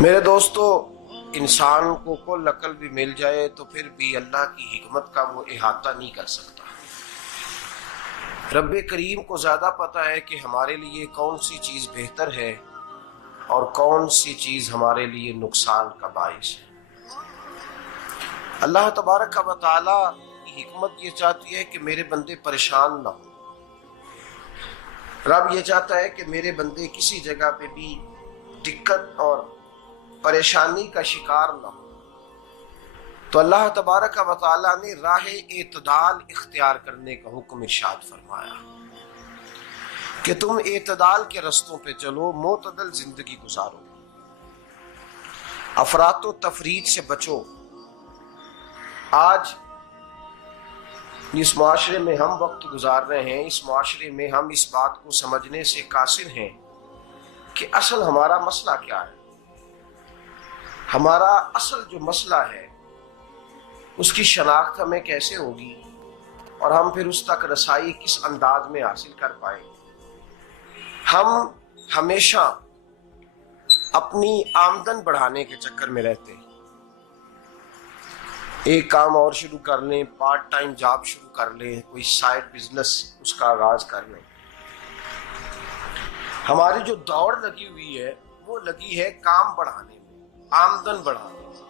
میرے دوستو، انسان کو کل عقل بھی مل جائے تو پھر بھی اللہ کی حکمت کا وہ احاطہ نہیں کر سکتا۔ رب کریم کو زیادہ پتہ ہے کہ ہمارے لیے کون سی چیز بہتر ہے اور کون سی چیز ہمارے لیے نقصان کا باعث ہے۔ اللہ تبارک و تعالی کی حکمت یہ چاہتی ہے کہ میرے بندے پریشان نہ ہوں۔ رب یہ چاہتا ہے کہ میرے بندے کسی جگہ پہ بھی دقت اور پریشانی کا شکار نہ ہو، تو اللہ تبارک و تعالی نے راہ اعتدال اختیار کرنے کا حکم ارشاد فرمایا کہ تم اعتدال کے رستوں پہ چلو، معتدل زندگی گزارو، افراط و تفریط سے بچو۔ آج جس معاشرے میں ہم وقت گزار رہے ہیں، اس معاشرے میں ہم اس بات کو سمجھنے سے قاصر ہیں کہ اصل ہمارا مسئلہ کیا ہے۔ ہمارا اصل جو مسئلہ ہے اس کی شناخت ہمیں کیسے ہوگی اور ہم پھر اس تک رسائی کس انداز میں حاصل کر پائیں۔ ہم ہمیشہ اپنی آمدن بڑھانے کے چکر میں رہتے ہیں، ایک کام اور شروع کر لیں، پارٹ ٹائم جاب شروع کر لیں، کوئی سائیڈ بزنس اس کا آغاز کر لیں۔ ہماری جو دوڑ لگی ہوئی ہے وہ لگی ہے کام بڑھانے میں، آمدن بڑھانے میں،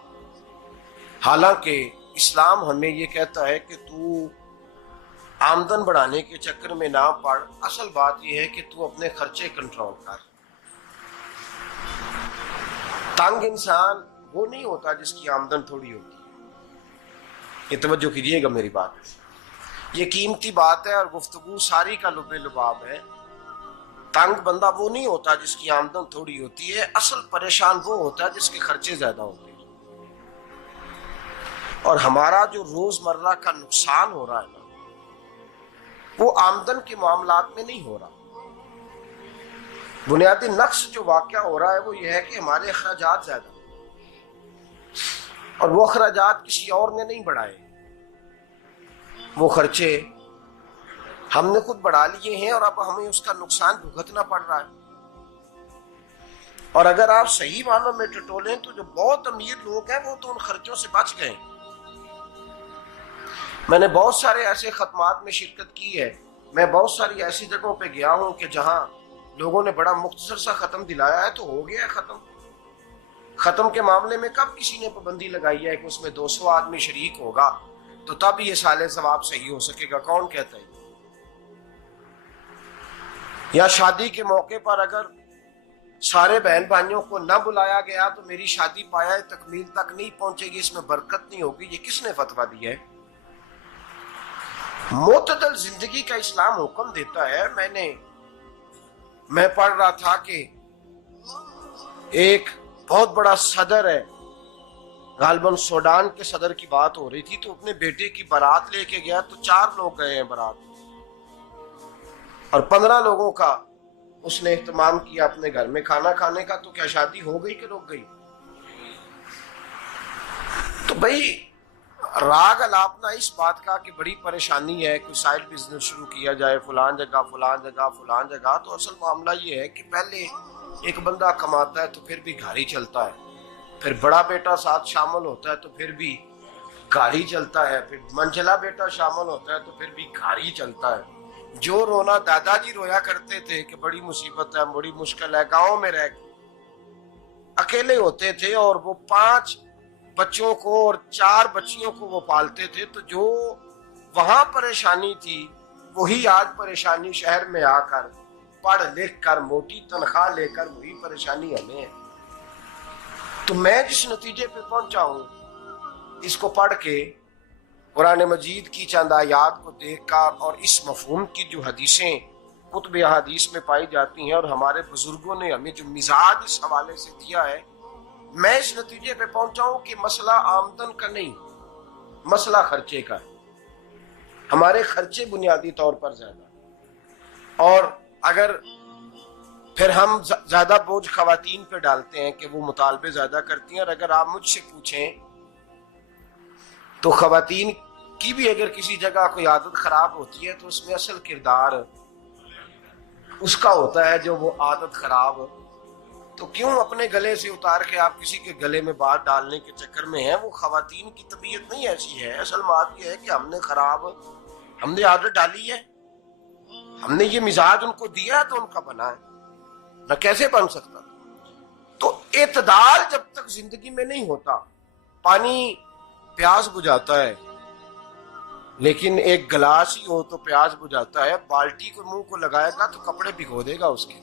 حالانکہ اسلام ہمیں یہ کہتا ہے کہ تو آمدن بڑھانے کے چکر میں نہ پڑ، اصل بات یہ ہے کہ تو اپنے خرچے کنٹرول کر۔ تنگ انسان وہ نہیں ہوتا جس کی آمدن تھوڑی ہوتی ہے، یہ توجہ کیجیے گا میری بات، یہ قیمتی بات ہے اور گفتگو ساری کا لب لباب ہے۔ تنگ بندہ وہ نہیں ہوتا جس کی آمدن تھوڑی ہوتی ہے، اصل پریشان وہ ہوتا ہے جس کے خرچے زیادہ ہوتے ہیں۔ اور ہمارا جو روزمرہ کا نقصان ہو رہا ہے نا، وہ آمدن کے معاملات میں نہیں ہو رہا۔ بنیادی نقص جو واقعہ ہو رہا ہے وہ یہ ہے کہ ہمارے اخراجات زیادہ ہیں، اور وہ اخراجات کسی اور نے نہیں بڑھائے، وہ خرچے ہم نے خود بڑھا لیے ہیں اور اب ہمیں اس کا نقصان بھگتنا پڑ رہا ہے۔ اور اگر آپ صحیح معنوں میں ٹٹولیں تو جو بہت امیر لوگ ہیں وہ تو ان خرچوں سے بچ گئے۔ میں نے بہت سارے ایسے ختمات میں شرکت کی ہے، میں بہت ساری ایسی جگہوں پہ گیا ہوں کہ جہاں لوگوں نے بڑا مختصر سا ختم دلایا ہے تو ہو گیا ہے ختم۔ ختم کے معاملے میں کب کسی نے پابندی لگائی ہے کہ اس میں 200 آدمی شریک ہوگا تو تب یہ سال ثواب صحیح ہو سکے گا؟ کون کہتا ہے؟ یا شادی کے موقع پر اگر سارے بہن بھائیوں کو نہ بلایا گیا تو میری شادی پایہ تکمیل تک نہیں پہنچے گی، اس میں برکت نہیں ہوگی، یہ کس نے فتویٰ دیا ہے؟ معتدل زندگی کا اسلام حکم دیتا ہے۔ میں پڑھ رہا تھا کہ ایک بہت بڑا صدر ہے، غالباً سوڈان کے صدر کی بات ہو رہی تھی، تو اپنے بیٹے کی بارات لے کے گیا تو 4 لوگ گئے ہیں بارات، اور 15 لوگوں کا اس نے اہتمام کیا اپنے گھر میں کھانا کھانے کا۔ تو کیا شادی ہو گئی کہ رک گئی؟ تو بھائی راگ الاپنا اس بات کا کہ بڑی پریشانی ہے، کوئی سائیڈ بزنس شروع کیا جائے فلان جگہ فلان جگہ فلان جگہ، تو اصل معاملہ یہ ہے کہ پہلے ایک بندہ کماتا ہے تو پھر بھی گھر ہی چلتا ہے، پھر بڑا بیٹا ساتھ شامل ہوتا ہے تو پھر بھی گھر ہی چلتا ہے، پھر منجلا بیٹا شامل ہوتا ہے تو پھر بھی گھر ہی چلتا ہے۔ جو رونا دادا جی رویا کرتے تھے کہ بڑی مصیبت ہے، بڑی مشکل ہے، گاؤں میں رہ اکیلے ہوتے تھے اور وہ 5 بچوں کو اور 4 بچیوں کو وہ پالتے تھے، تو جو وہاں پریشانی تھی وہی آج پریشانی شہر میں آ کر پڑھ لکھ کر موٹی تنخواہ لے کر وہی پریشانی ہمیں ہے۔ تو میں جس نتیجے پہ پہنچا ہوں اس کو پڑھ کے، قرآن مجید کی چند آیات کو دیکھ کر اور اس مفہوم کی جو حدیثیں کتب احادیث میں پائی جاتی ہیں اور ہمارے بزرگوں نے ہمیں جو مزاج اس حوالے سے دیا ہے، میں اس نتیجے پہ پہنچا ہوں کہ مسئلہ آمدن کا نہیں، مسئلہ خرچے کا ہے۔ ہمارے خرچے بنیادی طور پر زیادہ، اور اگر پھر ہم زیادہ بوجھ خواتین پہ ڈالتے ہیں کہ وہ مطالبے زیادہ کرتی ہیں، اور اگر آپ مجھ سے پوچھیں تو خواتین کی بھی اگر کسی جگہ کوئی عادت خراب ہوتی ہے تو اس میں اصل کردار اس کا ہوتا ہے جو وہ عادت خراب تو کیوں اپنے گلے سے اتار کے آپ کسی کے گلے میں بات ڈالنے کے چکر میں ہیں؟ وہ خواتین کی طبیعت نہیں ایسی ہے. اصل بات یہ ہے کہ ہم نے عادت ڈالی ہے، ہم نے یہ مزاج ان کو دیا تو ان کا بنا ہے، نہ کیسے بن سکتا. تو اعتدال جب تک زندگی میں نہیں ہوتا، پانی پیاس بجھاتا ہے لیکن ایک گلاس ہی ہو تو پیاس بجھاتا ہے، بالٹی کو منہ کو لگائے گا تو کپڑے بھگو دے گا اس کے.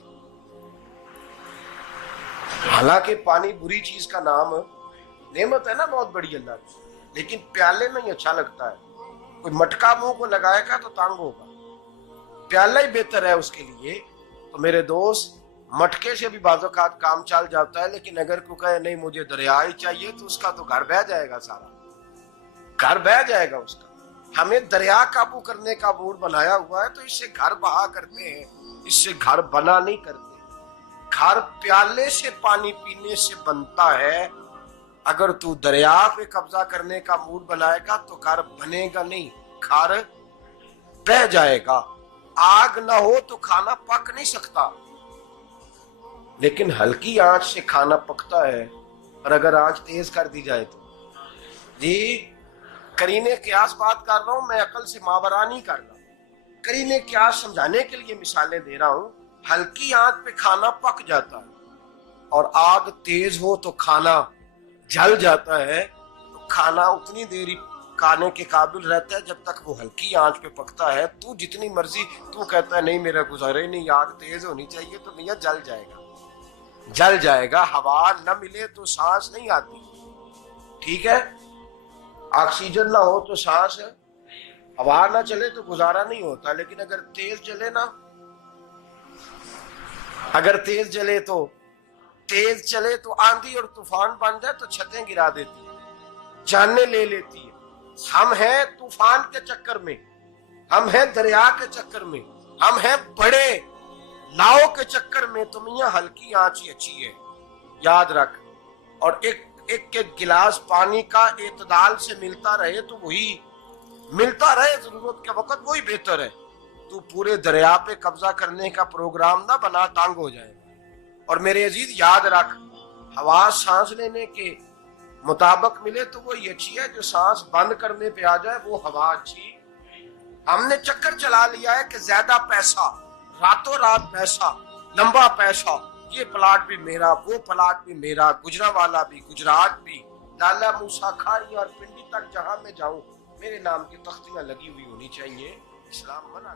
حالانکہ پانی بری چیز کا نام نعمت ہے نا بہت بڑی اللہ کی، لیکن پیالے میں ہی اچھا لگتا ہے. کوئی مٹکا منہ کو لگائے گا تو تانگ ہوگا، پیالہ ہی بہتر ہے اس کے لیے. تو میرے دوست، مٹکے سے بھی بعض اوقات کام چل جاتا ہے، لیکن اگر کوئی کہے نہیں مجھے دریا ہی چاہیے تو اس کا تو گھر بہ جائے گا، سارا گھر بہ جائے گا اس کا. ہمیں دریا قابو کرنے کا موڈ بنایا ہوا ہے تو اس سے گھر بہا کرتے ہیں، اس سے گھر بنا نہیں کرتے. گھر پیالے سے پانی پینے سے بنتا ہے. اگر تو دریا پہ قبضہ کرنے کا موڈ بنائے گا تو گھر بنے گا نہیں، گھر بہ جائے گا. آگ نہ ہو تو کھانا پک نہیں سکتا، لیکن ہلکی آنچ سے کھانا پکتا ہے. اور اگر آنچ تیز کر دی جائے تو جی قرینے قیاس بات کر رہا ہوں، میں عقل سے ماورا نہیں کر رہا. قرینے قیاس سمجھانے کے لیے مثالیں دے رہا ہوں. ہلکی آنچ پہ کھانا پک جاتا ہے اور آگ تیز ہو تو کھانا جل جاتا ہے. تو کھانا اتنی دیر کھانے کے قابل رہتا ہے جب تک وہ ہلکی آنچ پہ پکتا ہے. تو جتنی مرضی تو کہتا ہے نہیں میرا گزارے نہیں، آگ تیز ہونی چاہیے، تو میاں جل جائے گا، جل جائے گا. ہوا نہ ملے تو سانس نہیں آتی، ٹھیک ہے؟ آکسیجن نہ ہو تو سانس، ہوا نہ چلے تو گزارا نہیں ہوتا. لیکن اگر تیز چلے نا، اگر تیز چلے تو آندھی اور طوفان بن جائے تو چھتیں گرا دیتی ہے، جانیں لے لیتی ہے. ہم ہیں طوفان کے چکر میں، ہم ہیں دریا کے چکر میں، ہم ہیں بڑے لاؤ کے چکر میں. تو میاں ہلکی آنچ ہی اچھی ہے، یاد رکھ. اور ایک گلاس پانی کا اعتدال سے ملتا رہے تو وہی ملتا رہے، ضرورت کے وقت وہی بہتر ہے. تو پورے دریا پہ قبضہ کرنے کا پروگرام نہ بنا، تانگ ہو جائے گا. اور میرے عزیز یاد رکھ، ہوا سانس لینے کے مطابق ملے تو وہی اچھی ہے، جو سانس بند کرنے پہ آ جائے وہ ہوا اچھی. ہم نے چکر چلا لیا ہے کہ زیادہ پیسہ، راتوں رات پیسہ، لمبا پیسہ، یہ پلاٹ بھی میرا، وہ پلاٹ بھی میرا، گجرانوالہ بھی، گجرات بھی، لالا موسیٰ کھاری اور پنڈی تک جہاں میں جاؤں میرے نام کی تختیاں لگی ہوئی ہونی چاہیے. اسلام منع